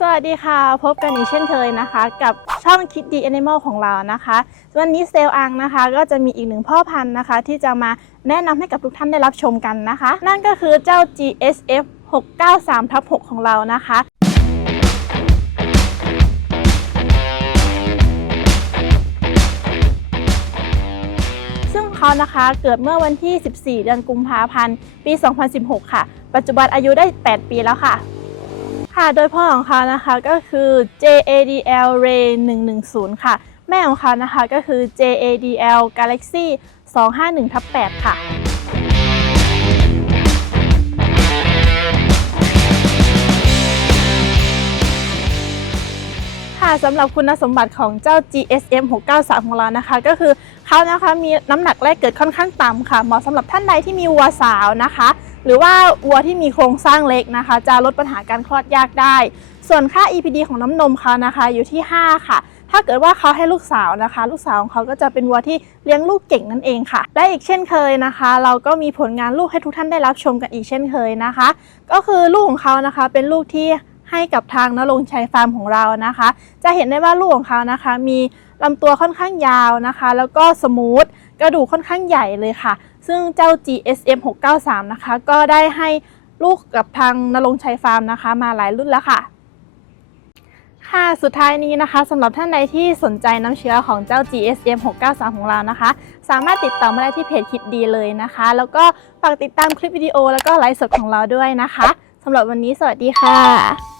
สวัสดีค่ะ พบกันอีกเช่นเคยนะคะ กับช่องคิดดีแอนิมอลของเรานะคะ วันนี้เซลล์อังนะคะ ก็จะมีอีกหนึ่งพ่อพันธุ์นะคะ ที่จะมาแนะนำให้กับทุกท่านได้รับชมกันนะคะ นั่นก็คือเจ้า GSF 693ทับ6ของเรานะคะซึ่งเขานะคะเกิดเมื่อวันที่ 14 เดือนกุมภาพันธ์ ปี 2016 ค่ะ ปัจจุบันอายุได้ 8 ปีแล้วค่ะ ค่ะ โดยพ่อของเขานะคะก็คือ JADL Ray 110 ค่ะ แม่ของเขานะคะก็คือ JADL Galaxy 251ทับ8ค่ะค่ะสำหรับคุณสมบัติของเจ้า GSM 693ของเรานะคะ ก็คือเขานะคะมีน้ำหนักแรกเกิดค่อนข้างต่ำค่ะ เหมาะสำหรับท่านใดที่มีวัวสาวนะคะ หรือว่าวัวที่มีโครงสร้างเล็กนะคะ จะลดปัญหาการคลอดยากได้ ส่วนค่า EPD ของน้ำนมเขานะคะอยู่ที่ 5 ค่ะ ถ้าเกิดว่าเขาให้ลูกสาวนะคะ ลูกสาวของเขาก็จะเป็นวัวที่เลี้ยงลูกเก่งนั่นเองค่ะ และอีกเช่นเคยนะคะ เราก็มีผลงานลูกให้ทุกท่านได้รับชมกันอีกเช่นเคยนะคะ ก็คือลูกของเขานะคะเป็นลูกที่ให้กับทางนรงชัยฟาร์มของเรานะคะ จะเห็นได้ว่าลูกของเขานะคะ มีลำตัวค่อนข้างยาวนะคะ แล้วก็สมูทกระดูกค่อนข้างใหญ่เลยค่ะ ซึ่งเจ้า GSM 693 นะคะ ก็ได้ให้ลูกกับทางนรงชัยฟาร์มนะคะ มาหลายรุ่นแล้วค่ะ ค่ะสุดท้ายนี้นะคะสำหรับท่านใดที่สนใจน้ำเชื้อของเจ้า GSM 693 ของเรานะคะ สามารถติดต่อมาได้ที่เพจคิดดีเลยนะคะ แล้วก็ฝากติดตามคลิปวิดีโอแล้วก็ไลฟ์สดของเราด้วยนะคะสำหรับวันนี้สวัสดีค่ะ